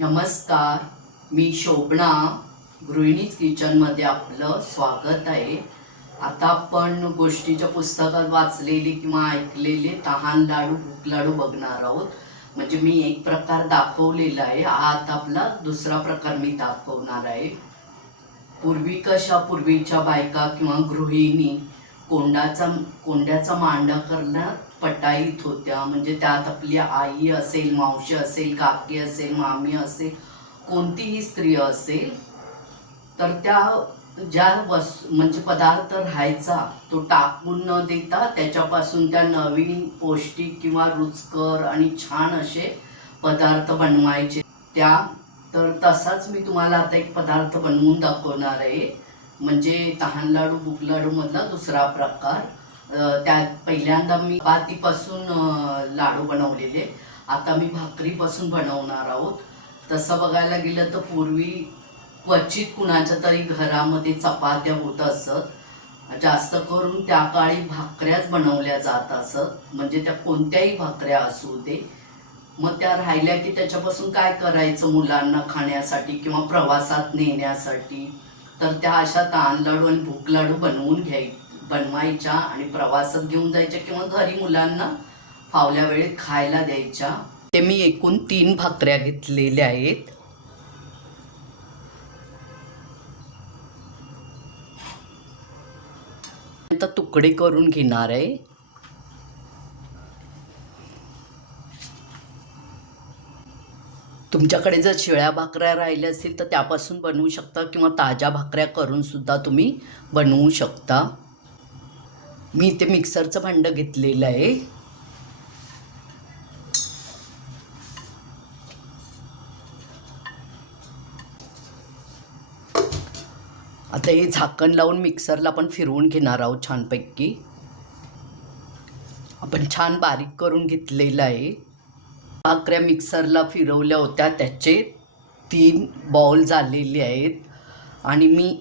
नमस्कार मी शोभना. गृहिणीच किचनमध्ये आपलं स्वागत आहे. आता आपण गोष्टीच्या पुस्तकात वाचलेली किंवा ऐकलेली तहान लाडू भूक लाडू बघणार आहोत. म्हणजे मी एक प्रकार दाखवलेला आहे. हा आता आपला दुसरा प्रकार मी दाखवणार आहे. पूर्वी कशा पूर्वीच्या बायका किंवा गृहिणी कोंडाचा कोंड्याचा मांडा करण्यात पटाईत होत्या. म्हणजे त्यात आपली आई असेल मावशी असेल काकी असेल मामी असेल कोणतीही स्त्री असेल तर त्या ज्या वस म्हणजे पदार्थ राहायचा तो टाकून न देता त्याच्यापासून त्या नवीन पौष्टिक किंवा रुचकर आणि छान असे पदार्थ बनवायचे. त्या तर तसाच मी तुम्हाला आता एक पदार्थ बनवून दाखवणार आहे. म्हणजे तहान लाडू बुक लाडू मधला दुसरा प्रकार. त्यात पहिल्यांदा मी चपातीपासून लाडू बनवलेले. आता मी भाकरीपासून बनवणार आहोत. तसं बघायला गेलं तर पूर्वी क्वचित कुणाच्या तरी घरामध्ये चपात्या होत असत. जास्त करून त्या काळी भाकऱ्याच बनवल्या जात असत. म्हणजे त्या कोणत्याही भाकऱ्या असू दे. मग त्या राहिल्या की त्याच्यापासून काय करायचं मुलांना खाण्यासाठी किंवा प्रवासात नेण्यासाठी? तर त्या अशा तान लाडू आणि भूक लाडू बनवून घ्याय बनवायच्या आणि प्रवासात घेऊन जायच्या किंवा घरी मुलांना फावल्या वेळेत खायला द्यायच्या. ते मी एकूण तीन भाकऱ्या घेतलेल्या आहेत. आता तुकडे करून घेणार आहे. तुमच्याकडे जर शिळ्या भाकऱ्या राहिल्या असतील तर त्यापासून बनवू शकता किंवा ताज्या भाकऱ्या करूनसुद्धा तुम्ही बनवू शकता. मी इथे मिक्सरचं भांडं घेतलेलं आहे. आता हे झाकण लावून मिक्सरला आपण फिरवून घेणार आहोत छानपैकी. आपण छान बारीक करून घेतलेलं आहे. भाकऱ्या मिक्सरला फिरवल्या होत्या. त्याचे तीन बॉल झालेले आहेत. आणि मी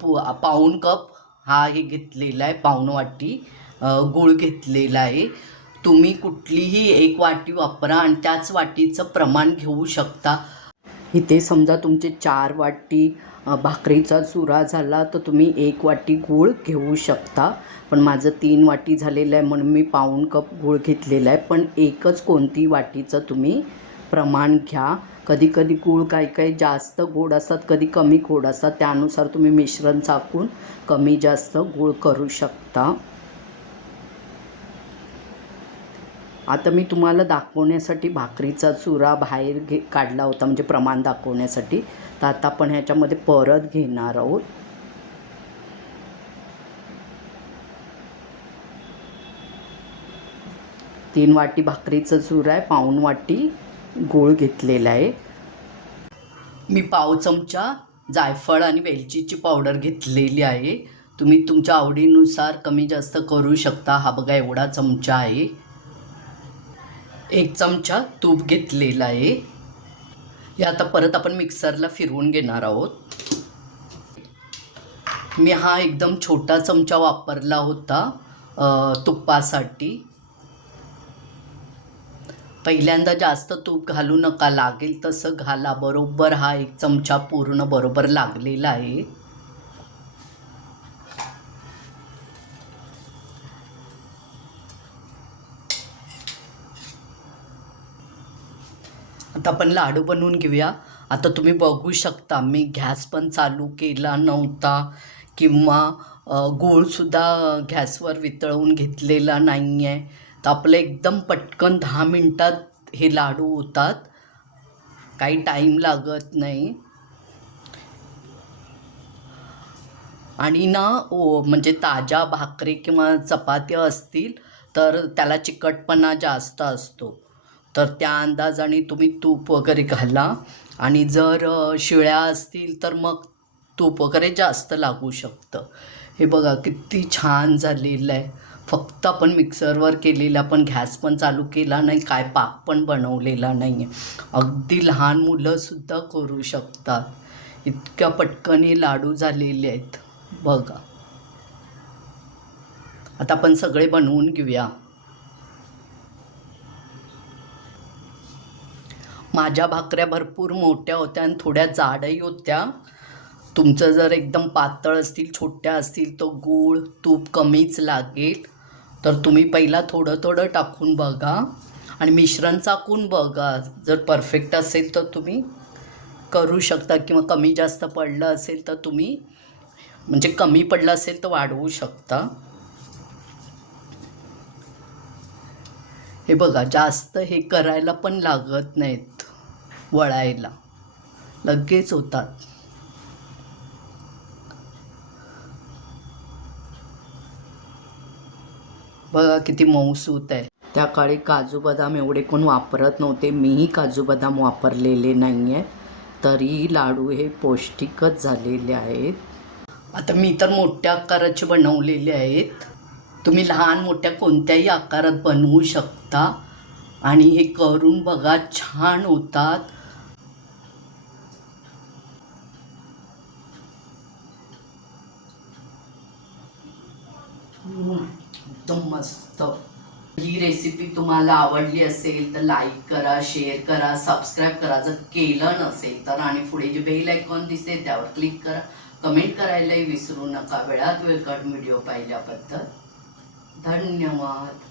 पु पाऊण कप हा हे घेतलेला आहे पाऊण वाटी गूळ घेतलेला आहे. तुम्ही कुठलीही एक वाटी वापरा आणि त्याच वाटीचं प्रमाण घेऊ शकता. इथे समजा तुमचे चार वाटी भाकरीचा चुरा झाला तर तुम्ही एक वाटी गूळ घेऊ शकता. पण माझं तीन वाटी झालेलं आहे म्हणून मी पाऊण कप गूळ घेतलेला आहे. पण एकच कोणती वाटीचं तुम्ही प्रमाण घ्या. कधी कधी गूळ काही काही जास्त गोड असतात कधी कमी गोड असतात. त्यानुसार तुम्ही मिश्रण चाकून कमी जास्त गूळ करू शकता. आता मी तुम्हाला दाखवण्यासाठी भाकरीचा चुरा बाहेर घे काढला होता म्हणजे प्रमाण दाखवण्यासाठी. तर आता आपण ह्याच्यामध्ये परत घेणार आहोत. तीन वाटी भाकरीचं चूर आहे पाऊण वाटी गूळ घेतलेला आहे. मी पाव चमचा जायफळ आणि वेलचीची पावडर घेतलेली आहे. तुम्ही तुमच्या आवडीनुसार कमी जास्त करू शकता. हा बघा एवढा चमचा आहे. एक चमचा तूप घेतलेला आहे. हे आता परत आपण मिक्सरला फिरवून घेणार आहोत. मी हा एकदम छोटा चमचा वापरला होता तुपासाठी. पहिल्यांदा जास्त तूप घालू नका लागेल तसं घाला. बरोबर हा एक चमचा पूर्ण बरोबर लागलेला आहे. आता आपण लाडू बनवून घेऊया. आता तुम्ही बघू शकता मी गॅस पण चालू केला नव्हता किंवा गूळसुद्धा गॅसवर वितळवून घेतलेला नाही आहे तर आपलं एकदम पटकन दहा मिनटात हे लाडू होतात. काही टाईम लागत नाही. आणि ना ओ म्हणजे ताज्या भाकरी किंवा चपात्या असतील तर त्याला चिकटपणा जास्त असतो. तर त्या अंदाजाने तुम्ही तूप वगैरे घाला. आणि जर शिळ्या असतील तर मग तूप वगैरे जास्त लागू शकतं. हे बघा किती छान झालेलं आहे. फक्त आपण मिक्सरवर केलेला पण गॅस पण चालू केला नाही काय पाक पण बनवलेला नाही आहे अगदी लहान मुलंसुद्धा करू शकतात. इतक्या पटकन हे लाडू झालेले आहेत. बघा. आता आपण सगळे बनवून घेऊया. माझ्या भाकऱ्या भरपूर मोठ्या होत्या आणि थोड्या जाडही होत्या. तुमचं जर एकदम पातळ असतील छोट्या असतील तर गूळ तूप कमीच लागेल. तर तुम्ही पहिला थोडं थोडं टाकून बघा. आणि मिश्रण चाकून बघा. जर परफेक्ट असेल तर तुम्ही करू शकता किंवा कमी जास्त पडलं असेल तर तुम्ही म्हणजे कमी पडलं असेल तर वाढवू शकता. हे बघा जास्त हे करायला पण लागत नाहीत. वळायला. लगेच होतात. बघा किती मऊसूत आहे. त्या काळी काजू बदाम एवढे कोण वापरत नव्हते. मीही काजू बदाम वापरलेले नाही आहे तरी लाडू हे पौष्टिकच झालेले आहेत. आता मी तर मोठ्या आकाराचे बनवलेले आहेत. तुम्ही लहान मोठ्या कोणत्याही आकारात बनवू शकता. आणि हे करून बघा छान होतात. एकदम मस्त. ही रेसिपी तुम्हाला आवडली असेल तर लाईक करा शेअर करा सबस्क्राईब करा. जर केलं नसेल तर आणि पुढे जे बेल आयकॉन दिसते त्यावर क्लिक करा. कमेंट करायलाही विसरू नका. वेळात वेळकट व्हिडिओ पाहिल्याबद्दल धन्यवाद.